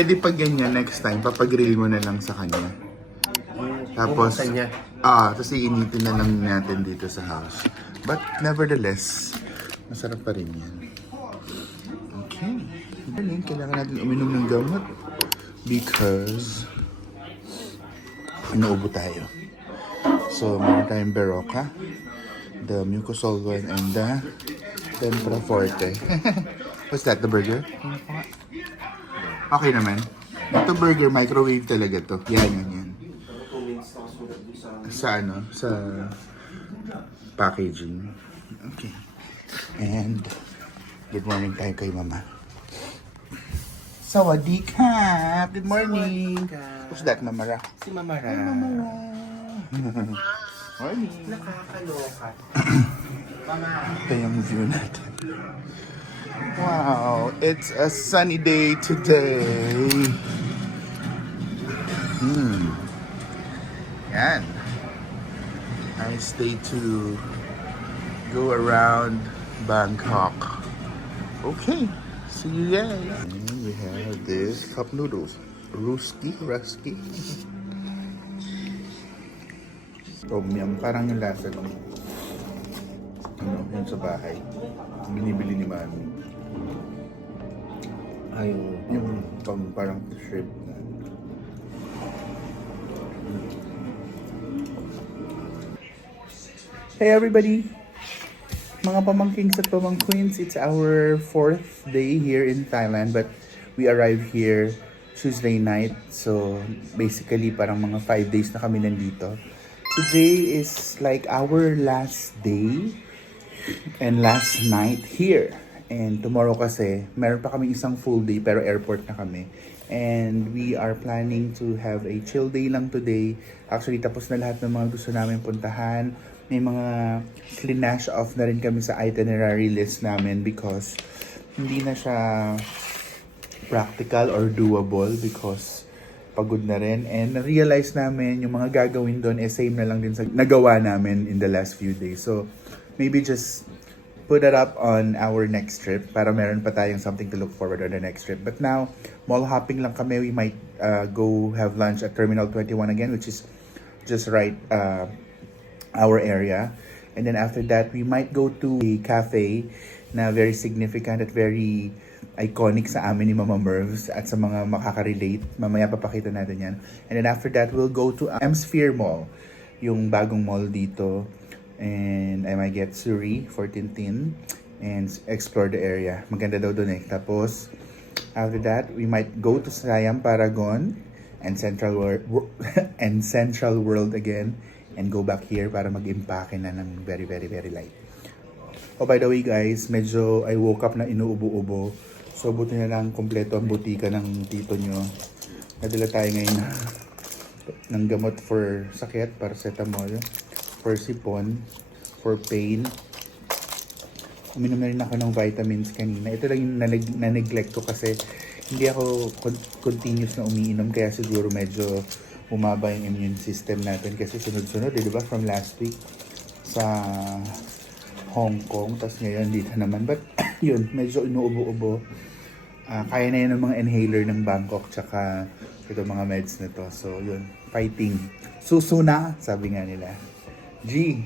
pwede pag ganyan next time, papagrill mo na lang sa kanya. Tapos, tapos iinitin na lang natin dito sa house. But nevertheless, masarap pa rin yan. Okay. Galing, kailangan natin uminom ng gamot. Because, inuubo tayo. So, meron tayong Berocca, the Mucosolvan, and the Tempra Forte. What's that, the burger? Okay naman. Ito burger, microwave talaga to. Yan. Sa packaging. Okay. And, good morning tayo kay Mama. Sawadee ka! Good morning! Who's that, Mamara? Si Mamara. Morning! Nakakaloka. Mama. Ito yung view natin. Wow! It's a sunny day today! Yan. Nice day to go around Bangkok. Okay. See you guys. And we have this cup noodles. Rusky. Tom yum. Parang yung lasa ng yun sa bahay. Binibili ni Mami. Yung tom parang shrimp na. Hey everybody! Mga pamangkings at pamangqueens, it's our 4th day here in Thailand, but we arrived here Tuesday night. So basically parang mga 5 days na kami nandito. Today is like our last day and last night here. And tomorrow kasi, meron pa kami isang full day pero airport na kami. And we are planning to have a chill day lang today. Actually, tapos na lahat ng mga gusto namin puntahan. May mga clinash off na rin kami sa itinerary list namin because hindi na siya practical or doable because pagod na rin. And na-realize namin yung mga gagawin doon same na lang din sa nagawa namin in the last few days. So, maybe just put it up on our next trip para meron pa tayong something to look forward on the next trip. But now, mall hopping lang kami. We might go have lunch at Terminal 21 again, which is just right our area. And then after that, we might go to a cafe na very significant at very iconic sa amin ni Mama Mervs at sa mga makaka-relate. Mamaya papakita natin yan. And then after that, we'll go to M-Sphere Mall, yung bagong mall dito. And I might get Suri for Tintin and explore the area. Maganda daw doon eh. Tapos, after that, we might go to Siam Paragon and Central World again. And go back here para mag-impake na ng very light. Oh, by the way guys, medyo I woke up na inuubo-ubo. So, buti na lang kompleto ang butika ng tito nyo. Nadala tayo ngayon ng gamot for sakit, paracetamol, for sipon, for pain. Uminom na rin ako ng vitamins kanina. Ito lang yung na-neglect ko kasi hindi ako continuous na umiinom. Kaya siguro medyo umaba yung immune system natin kasi sunod-sunod, di ba? From last week sa Hong Kong, tas ngayon dito naman. But yun, medyo inuubo-ubo. Kaya na yun ng mga inhaler ng Bangkok tsaka ito mga meds na to. So yun, fighting. Susuna, sabi nga nila. G.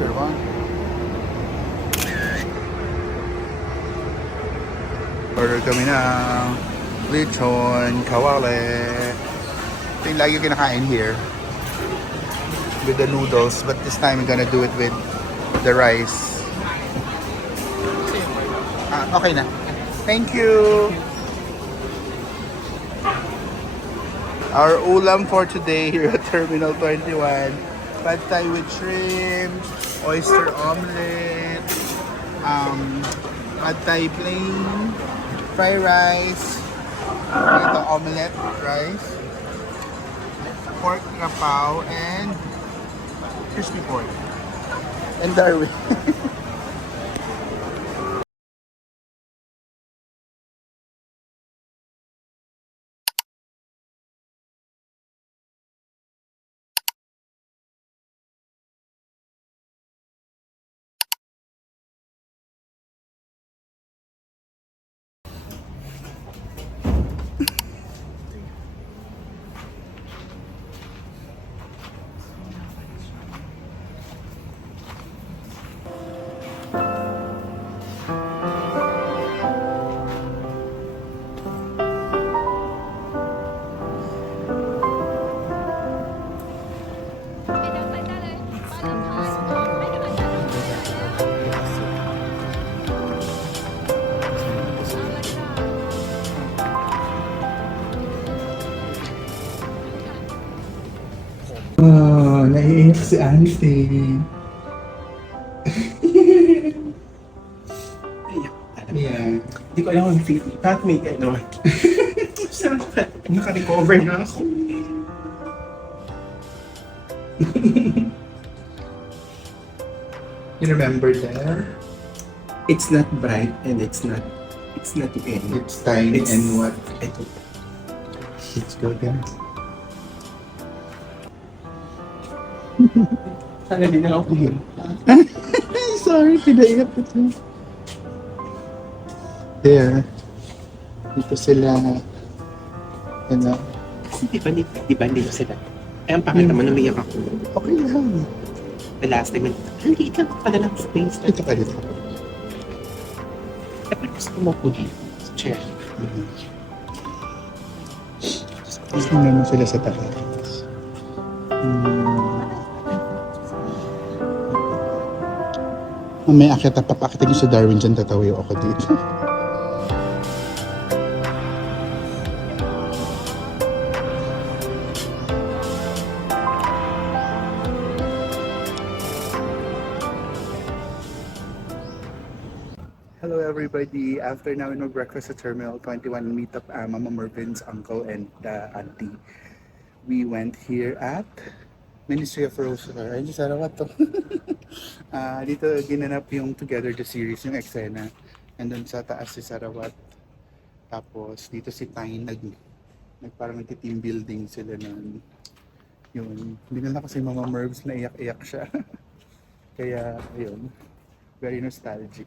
Picture one. Order kami ng lechon, kawale. Ito yung lagi kinakain here. With the noodles. But this time, I'm gonna do it with the rice. Okay na. Thank you! Our ulam for today here at Terminal 21. Pad Thai with shrimp, oyster omelette, Pad Thai plain, fried rice, ito omelette rice, pork rapao, and crispy pork. And Darwin. Oh, naiiyak si Auntie. Iyak talaga. Yeah. Hindi ko alam kung feel. Bakit may ano. Sarap pa. Naka-recover na ako. You remember that? It's not bright and it's not in. It's tiny It's- and what? Ito. Let's go again. Sana din na ako yun. Sorry, pinaiyak ito. There. Dito sila. Ano? Di ba dito sila? Eh, ang pangit naman umiyak ako. Okay lang. The last time, ang liit lang pala ng space. Dito ka dito. Dapat gusto mo po dito. Sa chair. Gusto naman sila sa taas. Mamaya akit na papakita niyo sa Darwin dyan, tatawi ako dito. Hello everybody! After namin mag-breakfast sa Terminal 21, meet up Mama Mervin's uncle and auntie. We went here at Ministry of Roses. Ay, Sarawat to. Dito ginanap yung Together the series, yung eksena. And then sa taas si Sarawat. Tapos dito si Pine, parang nag-team building sila nun. Yun. Hindi na kasi Mama Mervs na iyak-iyak siya. Kaya, yun. Very nostalgic.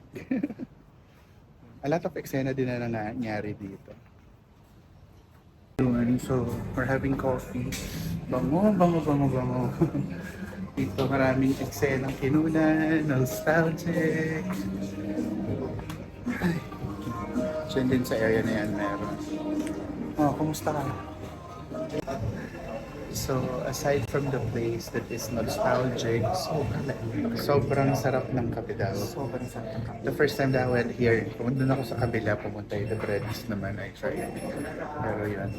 A lot of eksena din na nangyari dito. So, we're having coffee. Bango. Dito maraming eksenang kinunan, nostalgic. Ay. So, din sa area na yan meron. Oh, kumusta ka? So, aside from the place that is nostalgic, sobrang sarap ng kape daw. Sobrang sarap ng kape. The first time that I went here, pumunta na ako sa kabila, pumunta yung the breads naman, I tried. Pero yun.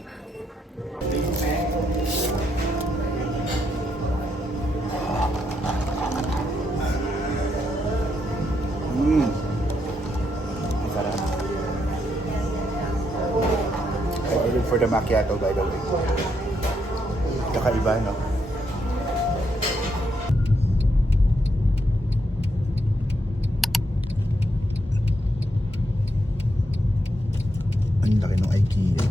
Ang sarap. I ordered for the macchiato, by the way. Kakaiba, no? Ang laki ng IKEA.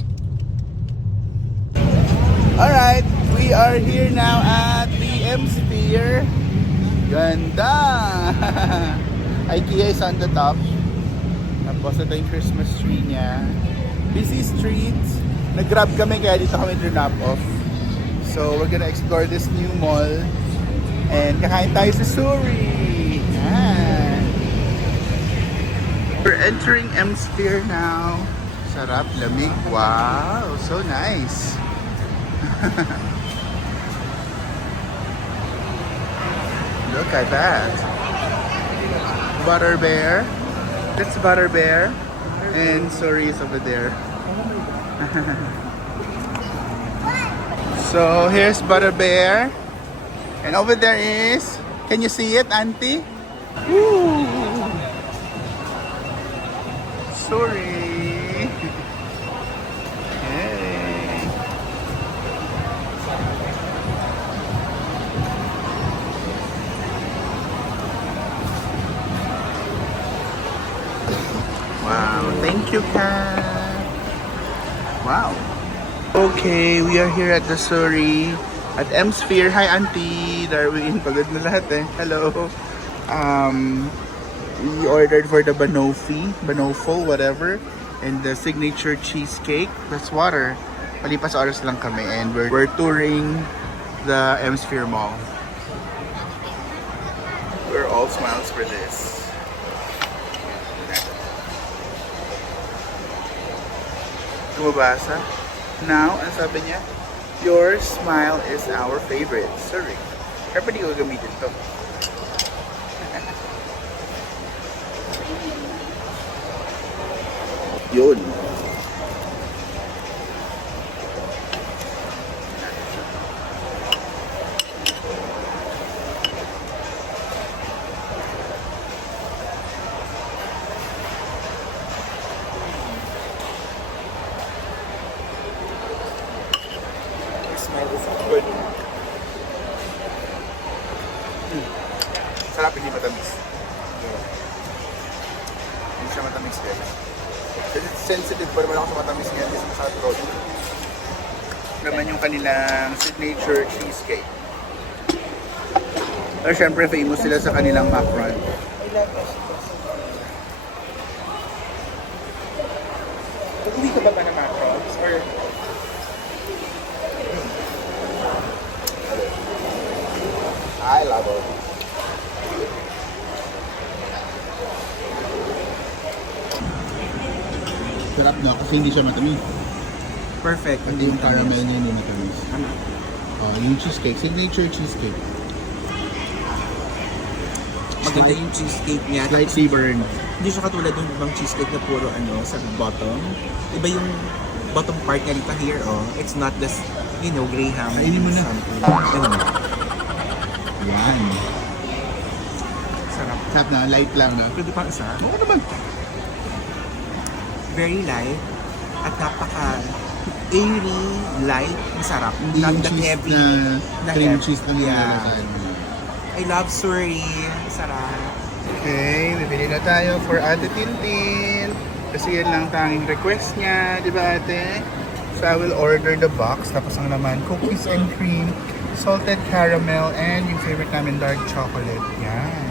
Alright, we are here now at the M-Sphere. Ganda! IKEA is on the top. Tapos ito yung Christmas tree niya. Busy streets. Nag-grab kami kaya dito kami drop off. So we're gonna explore this new mall. And kakain tayo sa Suri. Yan. We're entering M-Sphere now. Sarap, lamig. Wow, so nice. Look at that. Butter Bear. That's Butter Bear. And Suri is over there. So here's Butter Bear. And over there is, can you see it, Auntie? Woo! Suri. Hey. Wow, thank you, Kat. Wow. Okay, we are here at the Suri at M-Sphere. Hi, Auntie. Darwin, pagod na lahat eh. Hello. We ordered for the Banofo, whatever, and the signature cheesecake plus water. Palipas oras lang kami and we're touring the M-Sphere Mall. We're all smiles for this. Kumabasa. Now, ang sabi niya, your smile is our favorite. Sorry. Pero pwede ko gamitin to. Yun. It's good. Sarap, hindi matamis. Hindi siya matamis din. Sensitive pa naman ako sa matamis ngayon kasi sa throat. Naman yung kanilang signature cheesecake. Pero syempre famous sila sa kanilang macaron. I love vegetables. Pag-uwi ka ba ng macros? Or I love it. Sarap na kasi hindi siya matamis. perfect? Hindi yung caramel niya hindi matamis. Oh, yung cheesecake, signature cheesecake. Maganda yung cheesecake niya. Slightly burned. Hindi siya katulad ng ibang cheesecake na puro sa bottom. Iba yung bottom part niya dito here, oh. It's not this, graham. Kainin mo na. something. Ayun. Yan. Sarap. Sarap na, light lang na. Pwede pa isa? Oo naman. Very light. At airy, light, masarap. Hindi Not yung that cheese heavy. na cream heavy. cheese na Yeah. nilalagay. I love suri. Sarap. Okay, bibili na tayo for Ate Tintin. Kasi yan lang tanging request niya, di ba ate? So I will order the box. Tapos ang laman, cookies and cream, salted caramel, and yung favorite namin, dark chocolate. Yan.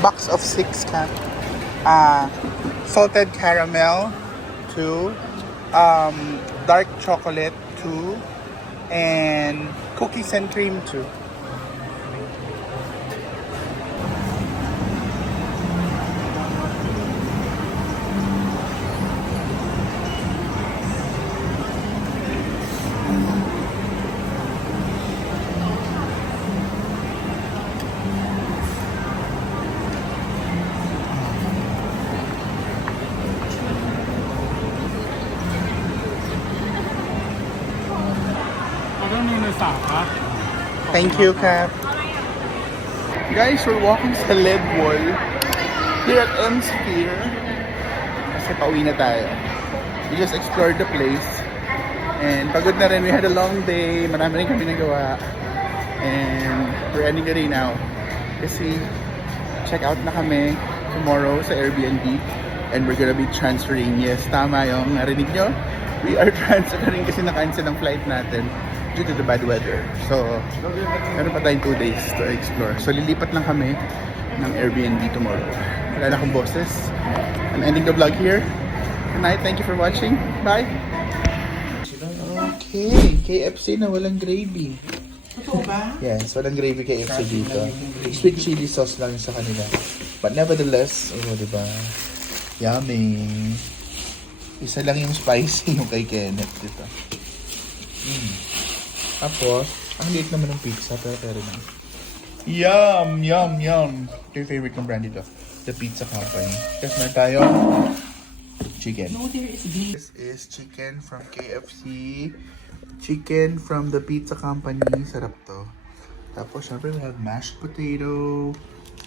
Box of 6 cap. Salted caramel, 2. Dark chocolate, 2. And cookies and cream, 2. Thank you, Cap. Guys, we're walking sa LED wall here at M-Sphere. Kasi pauwi na tayo. We just explored the place. And pagod na rin. We had a long day. Marami rin kami nagawa. And we're ending the day now. Kasi check out na kami tomorrow sa Airbnb. And we're gonna be transferring. Yes, tama yung narinig nyo. We are transferring kasi na-cancel ang flight natin due to the bad weather. So, meron pa tayong 2 days to explore. So, lilipat lang kami ng Airbnb tomorrow. Wala na akong boses. I'm ending the vlog here. Good night. Thank you for watching. Bye! Okay. KFC na walang gravy. Totoo ba? Yes, walang gravy KFC dito. Sweet chili sauce lang sa kanila. But nevertheless, diba? Yummy. Isa lang yung spicy yung kay Kenneth dito. Tapos, ang liit naman ng pizza, pero na. Yum! Yum! Yum! Ito yung favorite ng brand dito. The Pizza Company. Tapos meron tayo chicken. No, there is beef. This is chicken from KFC. Chicken from the Pizza Company. Sarap to. Tapos, syempre, we have mashed potato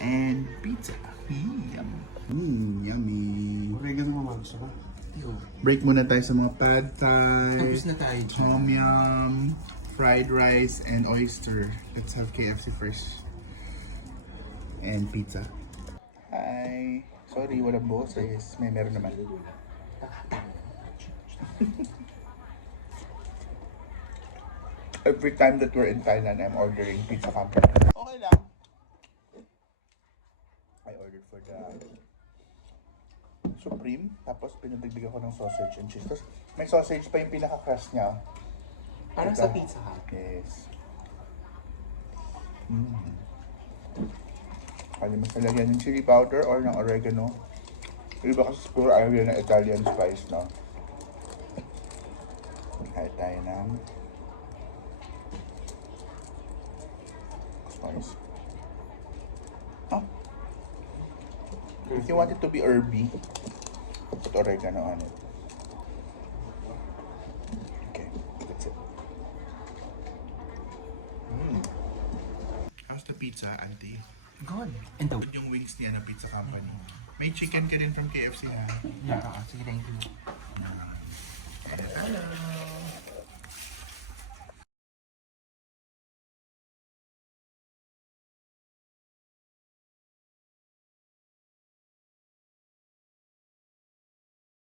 and pizza. Yum! Yummy! Oregano naman, gusto ko. Break muna tayo sa mga pad thai, Tapos na tayo. tom yum, fried rice, and oyster. Let's have KFC first. And pizza. Hi! Sorry, walang boses. Meron naman. Every time that we're in Thailand, I'm ordering Pizza Company. Okay lang. I ordered for the Supreme, tapos pinadagdagan ko ng sausage and cheese. Tapos may sausage pa yung pinaka-crust niya. Parang sa Pizza Hut. Yes. Kalimas na lagyan ng chili powder or ng oregano. Yung iba kasi siguro ayaw yan ng Italian spice, no? Kahit tayo ng spice. If you want it to be herby, put oregano on it. Okay, that's it. How's the pizza, auntie? Good. And the... Yung wings niya ng Pizza Company. May chicken ka din from KFC, ha? Yeah, sige, thank you.